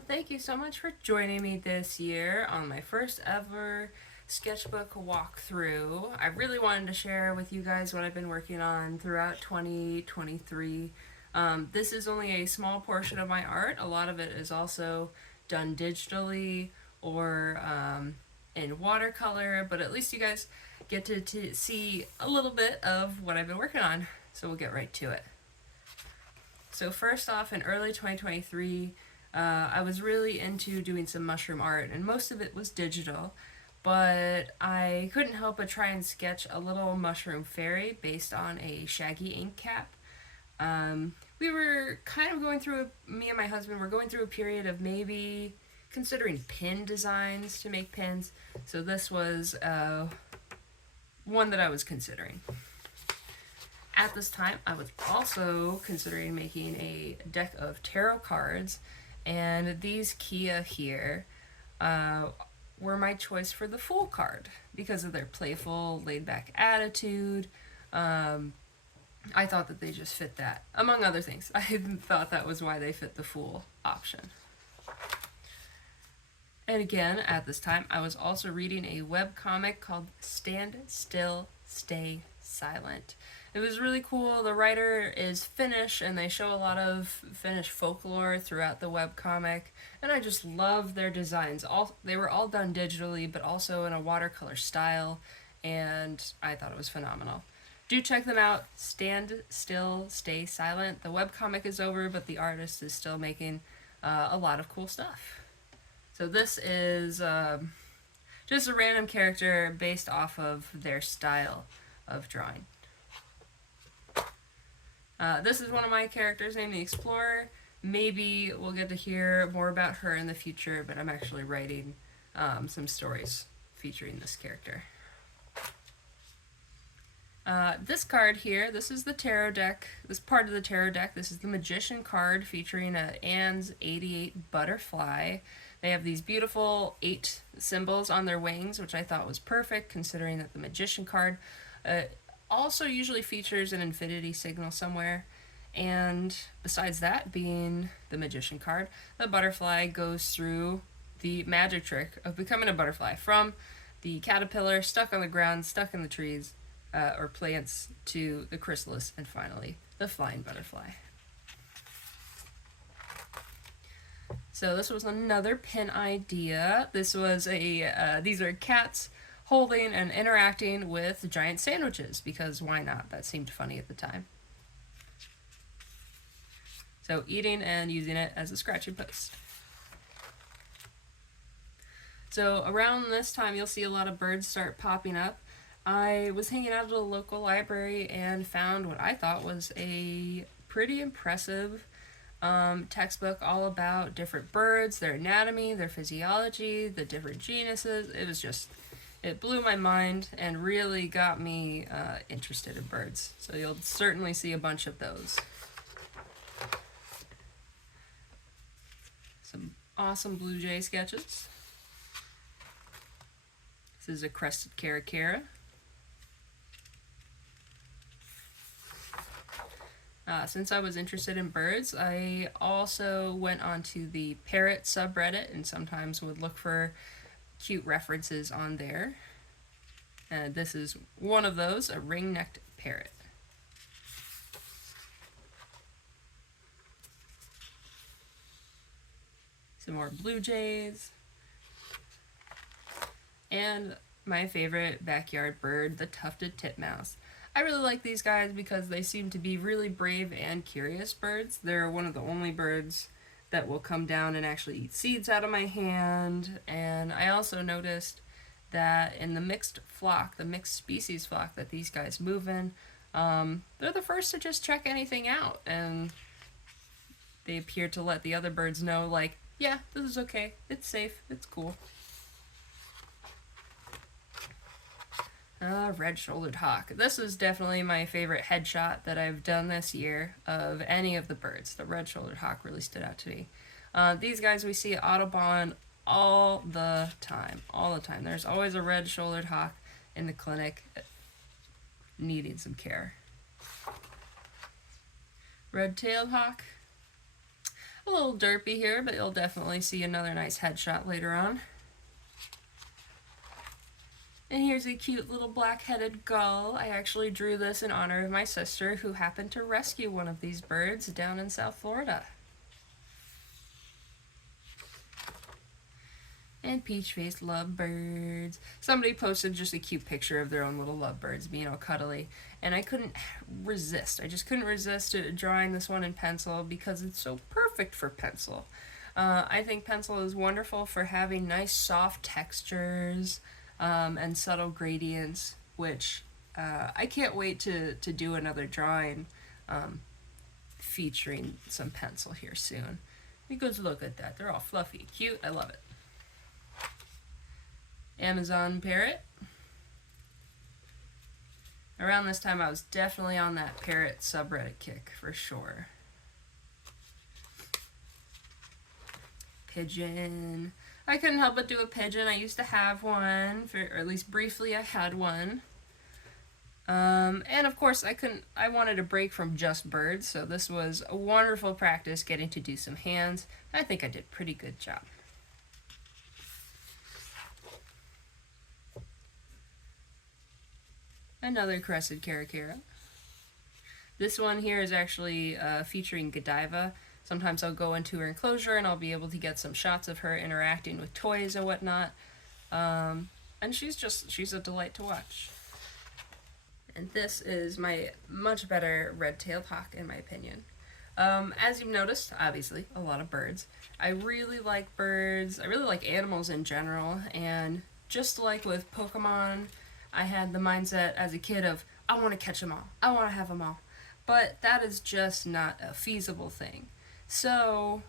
Well, thank you so much for joining me this year on my first ever sketchbook walkthrough. I really wanted to share with you guys what I've been working on throughout 2023. This is only a small portion of my art. A lot of it is also done digitally or in watercolor, but at least you guys get to see a little bit of what I've been working on. So we'll get right to it. So first off, in early 2023, I was really into doing some mushroom art, and most of it was digital, but I couldn't help but try and sketch a little mushroom fairy based on a shaggy ink cap. We were kind of going through, me and my husband were going through a period of maybe considering pin designs to make pins, so this was one that I was considering. At this time, I was also considering making a deck of tarot cards, and these Kia here were my choice for the Fool card because of their playful, laid-back attitude. I thought that they just fit that, among other things. I thought that was why they fit the Fool option. And again, at this time, I was also reading a webcomic called Stand Still, Stay Silent. It was really cool. The writer is Finnish, and they show a lot of Finnish folklore throughout the webcomic, and I just love their designs. They were all done digitally, but also in a watercolor style, and I thought it was phenomenal. Do check them out. Stand Still, Stay Silent. The webcomic is over, but the artist is still making a lot of cool stuff. So this is just a random character based off of their style of drawing. This is one of my characters named the Explorer. Maybe we'll get to hear more about her in the future, but I'm actually writing some stories featuring this character. This card here, this is the tarot deck. This part of the tarot deck, this is the Magician card featuring Anne's 88 butterfly. They have these beautiful 8 symbols on their wings, which I thought was perfect considering that the Magician card also usually features an infinity signal somewhere. And besides that being the Magician card, the butterfly goes through the magic trick of becoming a butterfly from the caterpillar stuck on the ground, stuck in the trees or plants, to the chrysalis, and finally the flying butterfly. So this was another pin idea. This was these are cats holding and interacting with giant sandwiches, because why not? That seemed funny at the time. So eating and using it as a scratching post. So around this time, you'll see a lot of birds start popping up. I was hanging out at a local library and found what I thought was a pretty impressive textbook all about different birds, their anatomy, their physiology, the different genuses. It blew my mind and really got me interested in birds. So you'll certainly see a bunch of those. Some awesome blue jay sketches. This is a crested caracara. Since I was interested in birds, I also went onto the parrot subreddit and sometimes would look for cute references on there. This is one of those, a ring-necked parrot. Some more blue jays. And my favorite backyard bird, the tufted titmouse. I really like these guys because they seem to be really brave and curious birds. They're one of the only birds that will come down and actually eat seeds out of my hand. And I also noticed that in the mixed flock, the mixed species flock that these guys move in, they're the first to just check anything out. And they appear to let the other birds know, like, yeah, this is okay, it's safe, it's cool. Red-shouldered hawk. This is definitely my favorite headshot that I've done this year of any of the birds. The red-shouldered hawk really stood out to me. These guys we see at Audubon all the time. There's always a red-shouldered hawk in the clinic needing some care. Red-tailed hawk. A little derpy here, but you'll definitely see another nice headshot later on. And here's a cute little black-headed gull. I actually drew this in honor of my sister, who happened to rescue one of these birds down in South Florida. And peach-faced lovebirds. Somebody posted just a cute picture of their own little lovebirds being all cuddly, and I couldn't resist. I just couldn't resist drawing this one in pencil because it's so perfect for pencil. I think pencil is wonderful for having nice soft textures and subtle gradients, which I can't wait to do another drawing featuring some pencil here soon. Because look at that, they're all fluffy, cute, I love it. Amazon parrot. Around this time I was definitely on that parrot subreddit kick for sure. Pigeon. I couldn't help but do a pigeon. I used to have one, or at least briefly I had one. And of course I wanted a break from just birds, so this was a wonderful practice getting to do some hands. I think I did a pretty good job. Another crested caracara. This one here is actually featuring Godiva. Sometimes I'll go into her enclosure and I'll be able to get some shots of her interacting with toys and whatnot. And she's a delight to watch. And this is my much better red-tailed hawk in my opinion. As you've noticed, obviously, a lot of birds. I really like birds. I really like animals in general. And just like with Pokemon, I had the mindset as a kid of, I want to catch them all. I want to have them all. But that is just not a feasible thing. So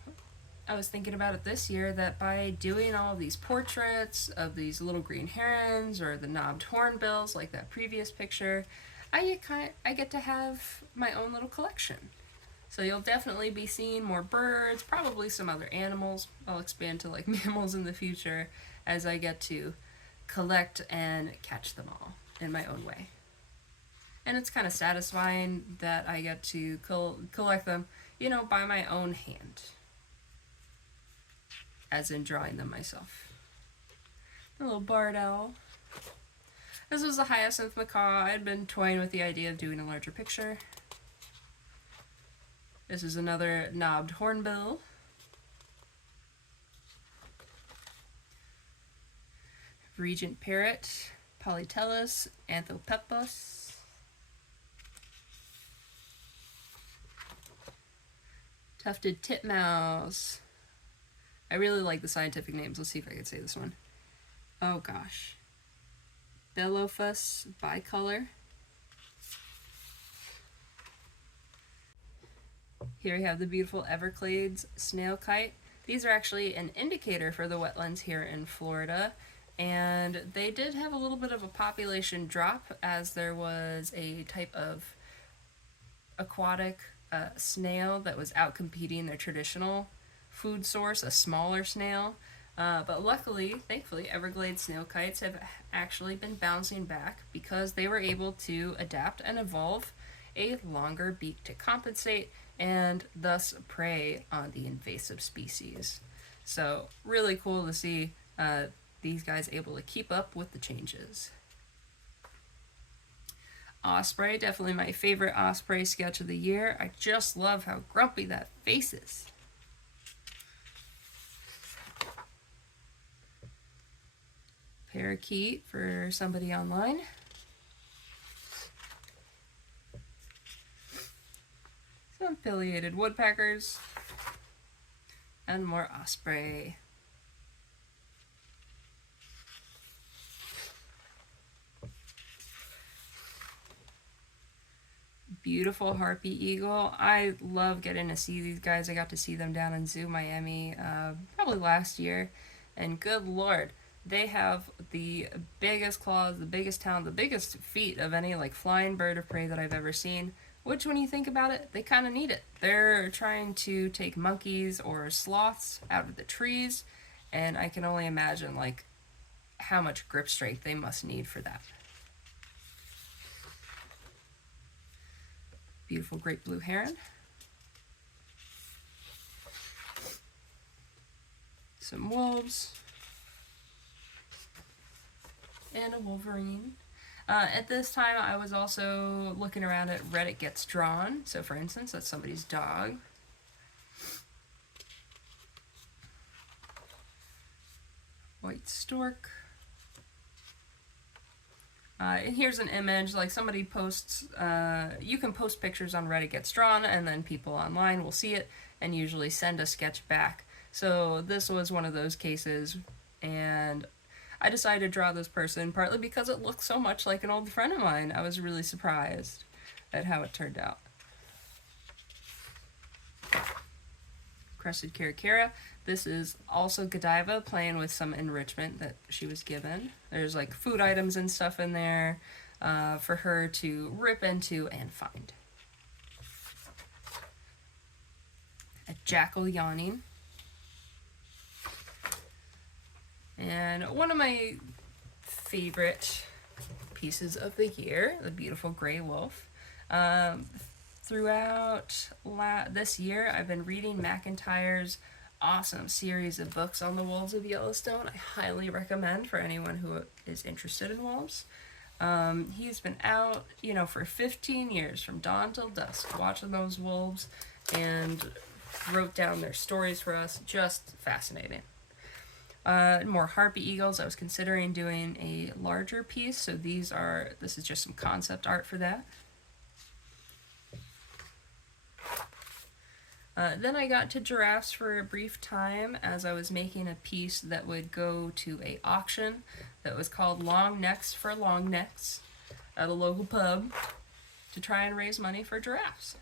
I was thinking about it this year that by doing all of these portraits of these little green herons or the knobbed hornbills like that previous picture, I get to have my own little collection. So you'll definitely be seeing more birds, probably some other animals. I'll expand to like mammals in the future as I get to collect and catch them all in my own way. And it's kind of satisfying that I get to collect them, by my own hand, as in drawing them myself. A little barred owl. This was a hyacinth macaw. I had been toying with the idea of doing a larger picture. This is another knobbed hornbill. Regent parrot, Polytelus anthopepos. Tufted titmouse. I really like the scientific names. Let's see if I can say this one. Oh gosh. Bellophus bicolor. Here we have the beautiful Everglades snail kite. These are actually an indicator for the wetlands here in Florida, and they did have a little bit of a population drop as there was a type of aquatic snail that was out competing their traditional food source, a smaller snail. But luckily, thankfully, Everglades snail kites have actually been bouncing back because they were able to adapt and evolve a longer beak to compensate and thus prey on the invasive species. So really cool to see these guys able to keep up with the changes. Osprey, definitely my favorite osprey sketch of the year. I just love how grumpy that face is. Parakeet for somebody online. Some pileated woodpeckers. And more osprey. Beautiful harpy eagle. I love getting to see these guys. I got to see them down in Zoo Miami probably last year, and good lord, they have the biggest claws, the biggest talon, the biggest feet of any like flying bird of prey that I've ever seen, which when you think about it, they kind of need it. They're trying to take monkeys or sloths out of the trees, and I can only imagine like how much grip strength they must need for that. Beautiful great blue heron. some wolves, and a wolverine. At this time, I was also looking around at Reddit Gets Drawn. So, for instance, that's somebody's dog. White stork. And here's an image, like somebody posts, you can post pictures on Reddit Gets Drawn, and then people online will see it and usually send a sketch back. So this was one of those cases, and I decided to draw this person partly because it looked so much like an old friend of mine. I was really surprised at how it turned out. Crested Caracara. This is also Godiva playing with some enrichment that she was given. There's like food items and stuff in there for her to rip into and find. A jackal yawning. And one of my favorite pieces of the year, the beautiful gray wolf. Throughout this year, I've been reading McIntyre's awesome series of books on the wolves of Yellowstone. I highly recommend for anyone who is interested in wolves. He's been out, for 15 years, from dawn till dusk, watching those wolves, and wrote down their stories for us. Just fascinating. More harpy eagles. I was considering doing a larger piece, so this is just some concept art for that. Then I got to giraffes for a brief time as I was making a piece that would go to a auction that was called Long Necks for Long Necks at a local pub to try and raise money for giraffes.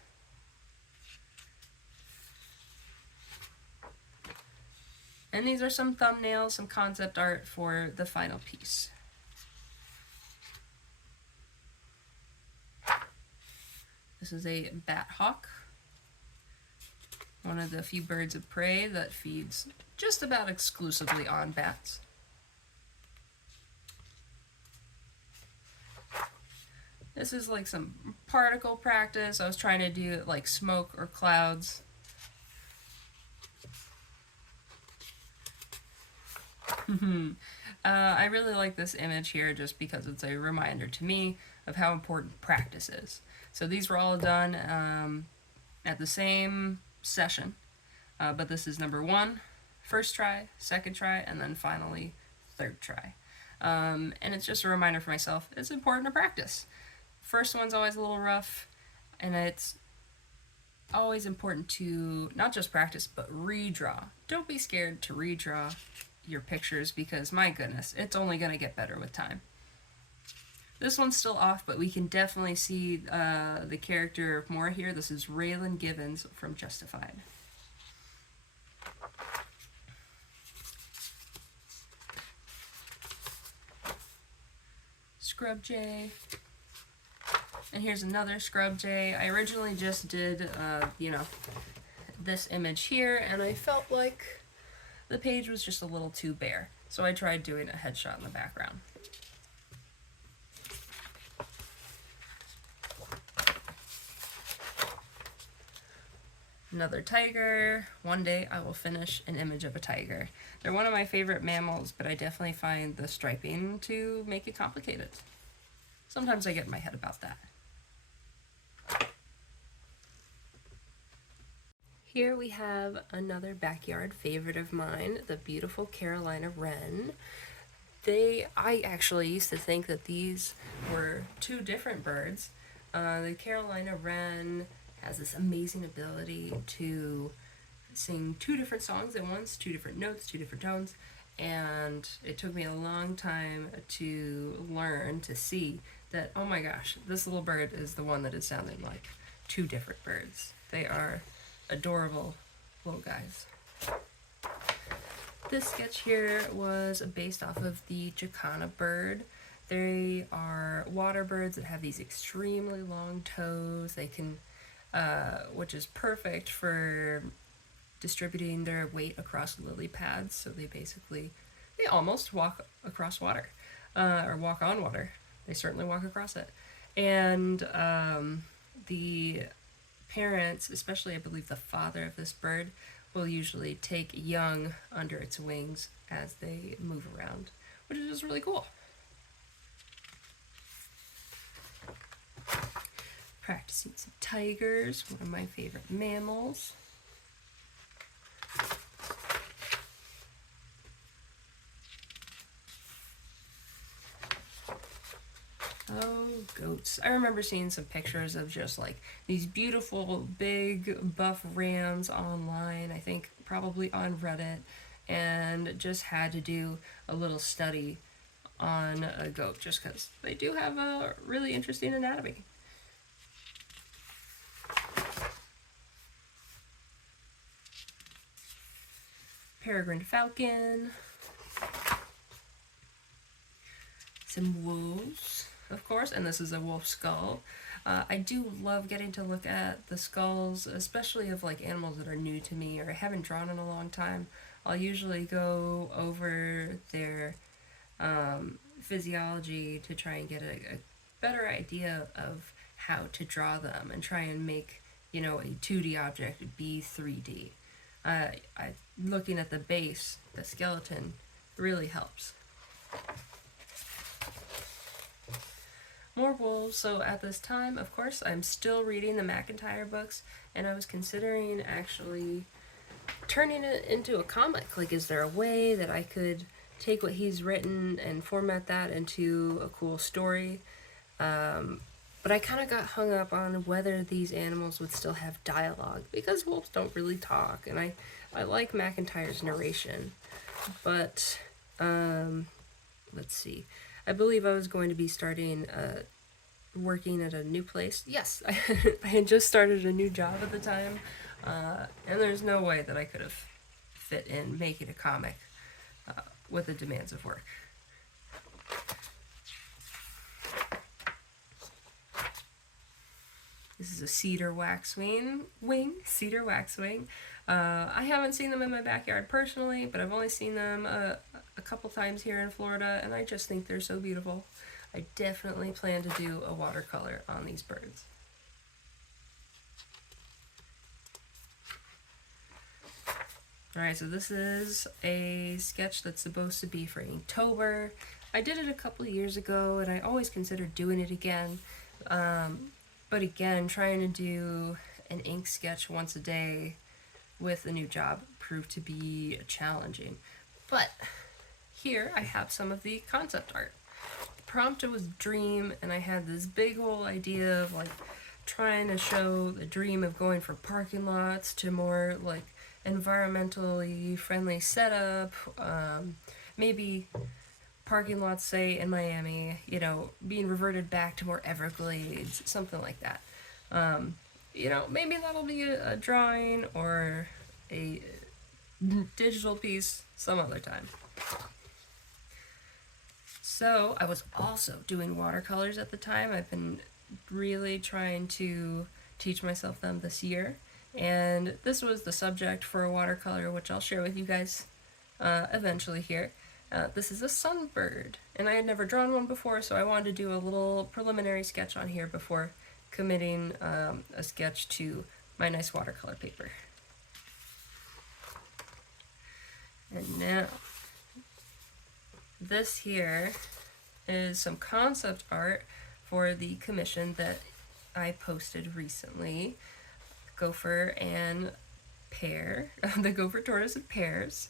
And these are some thumbnails, some concept art for the final piece. This is a bat hawk. One of the few birds of prey that feeds just about exclusively on bats. This is like some particle practice. I was trying to do like smoke or clouds. I really like this image here just because it's a reminder to me of how important practice is. So these were all done at the same session, but this is number 1, first try, second try, and then finally third try. And it's just a reminder for myself, it's important to practice. First one's always a little rough, and it's always important to not just practice, but redraw. Don't be scared to redraw your pictures because, my goodness, it's only going to get better with time. This one's still off, but we can definitely see the character more here. This is Raylan Givens from Justified. Scrub jay. And here's another scrub jay. I originally just did, this image here, and I felt like the page was just a little too bare. So I tried doing a headshot in the background. Another tiger. One day I will finish an image of a tiger. They're one of my favorite mammals, but I definitely find the striping to make it complicated. Sometimes I get in my head about that. Here we have another backyard favorite of mine, the beautiful Carolina wren. I actually used to think that these were two different birds. The Carolina wren has this amazing ability to sing 2 different songs at once, 2 different notes, 2 different tones, and it took me a long time to learn to see that, oh my gosh, this little bird is the one that is sounding like 2 different birds. They are adorable little guys. This sketch here was based off of the Jacana bird. They are water birds that have these extremely long toes. They can which is perfect for distributing their weight across lily pads. So they almost walk across water, or walk on water. They certainly walk across it. And the parents, especially I believe the father of this bird, will usually take young under its wings as they move around, which is just really cool. Practicing some tigers, one of my favorite mammals. Oh, goats. I remember seeing some pictures of just like these beautiful big buff rams online, I think probably on Reddit, and just had to do a little study on a goat just because they do have a really interesting anatomy. Peregrine falcon. Some wolves, of course, and this is a wolf skull. I do love getting to look at the skulls, especially of like animals that are new to me or I haven't drawn in a long time. I'll usually go over their physiology to try and get a better idea of how to draw them and try and make, you know, a 2D object be 3D. Looking at the base, the skeleton, really helps. More wolves. So at this time, of course, I'm still reading the McIntyre books, and I was considering actually turning it into a comic. Like, is there a way that I could take what he's written and format that into a cool story? But I kind of got hung up on whether these animals would still have dialogue, because wolves don't really talk, and I like McIntyre's narration. But, let's see. I believe I was going to be starting working at a new place. Yes, I had just started a new job at the time, and there's no way that I could have fit in making a comic with the demands of work. This is a cedar waxwing. I haven't seen them in my backyard personally, but I've only seen them a couple times here in Florida, and I just think they're so beautiful. I definitely plan to do a watercolor on these birds. Alright, so this is a sketch that's supposed to be for Inktober. I did it a couple of years ago, and I always considered doing it again. But again, trying to do an ink sketch once a day with a new job proved to be challenging. But here I have some of the concept art. The prompt was dream, and I had this big whole idea of like trying to show the dream of going from parking lots to more like environmentally friendly setup. Maybe parking lots, say in Miami, you know, being reverted back to more Everglades, something like that. You know, maybe that'll be a drawing or a digital piece some other time. So I was also doing watercolors at the time. I've been really trying to teach myself them this year, and this was the subject for a watercolor, which I'll share with you guys eventually here. This is a sunbird, and I had never drawn one before, so I wanted to do a little preliminary sketch on here before committing a sketch to my nice watercolor paper. And now, this here is some concept art for the commission that I posted recently. Gopher and pear, the gopher, tortoise, and pears.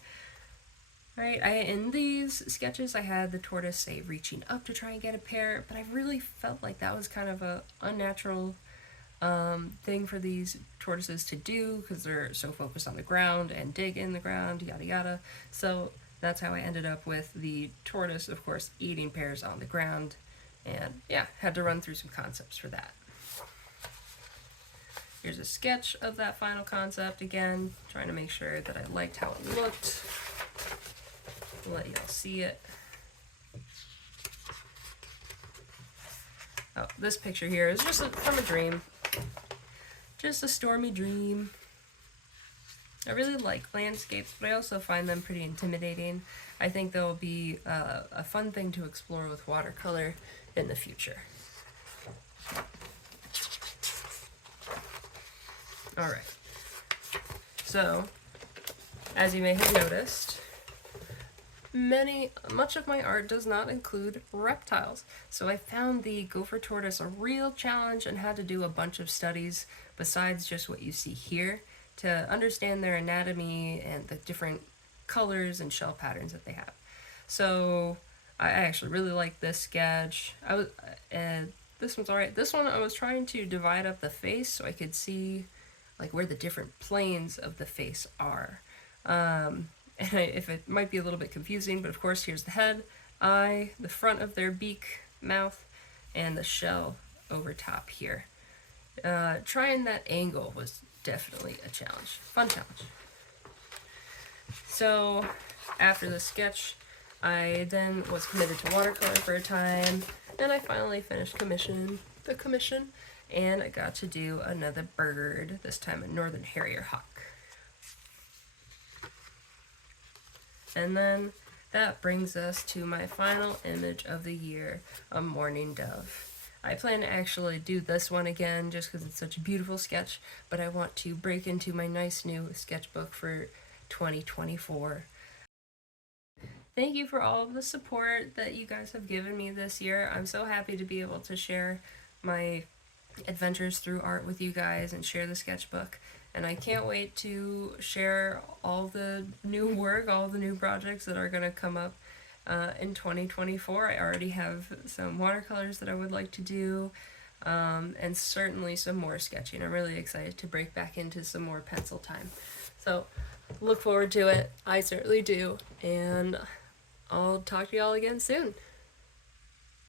Right, in these sketches I had the tortoise, say, reaching up to try and get a pear, but I really felt like that was kind of a unnatural thing for these tortoises to do because they're so focused on the ground and dig in the ground, yada yada. So that's how I ended up with the tortoise, of course, eating pears on the ground, and yeah, had to run through some concepts for that. Here's a sketch of that final concept again, trying to make sure that I liked how it looked. Let y'all see it. Oh, this picture here is just from a dream. Just a stormy dream. I really like landscapes, but I also find them pretty intimidating. I think they'll be a fun thing to explore with watercolor in the future. Alright. So, As you may have noticed, much of my art does not include reptiles. So I found the gopher tortoise a real challenge and had to do a bunch of studies besides just what you see here to understand their anatomy and the different colors and shell patterns that they have. So I actually really like this sketch. This one's alright. This one I was trying to divide up the face so I could see like where the different planes of the face are. If it might be a little bit confusing, but of course here's the head, eye, the front of their beak, mouth, and the shell over top here. Trying that angle was definitely a challenge. Fun challenge. So after the sketch, I then was committed to watercolor for a time, and I finally finished the commission, and I got to do another bird, this time a northern harrier hawk. And then that brings us to my final image of the year, a mourning dove. I plan to actually do this one again just because it's such a beautiful sketch, but I want to break into my nice new sketchbook for 2024. Thank you for all of the support that you guys have given me this year. I'm so happy to be able to share my adventures through art with you guys and share the sketchbook. And I can't wait to share all the new work, all the new projects that are going to come up in 2024. I already have some watercolors that I would like to do, and certainly some more sketching. I'm really excited to break back into some more pencil time. So look forward to it. I certainly do. And I'll talk to y'all again soon.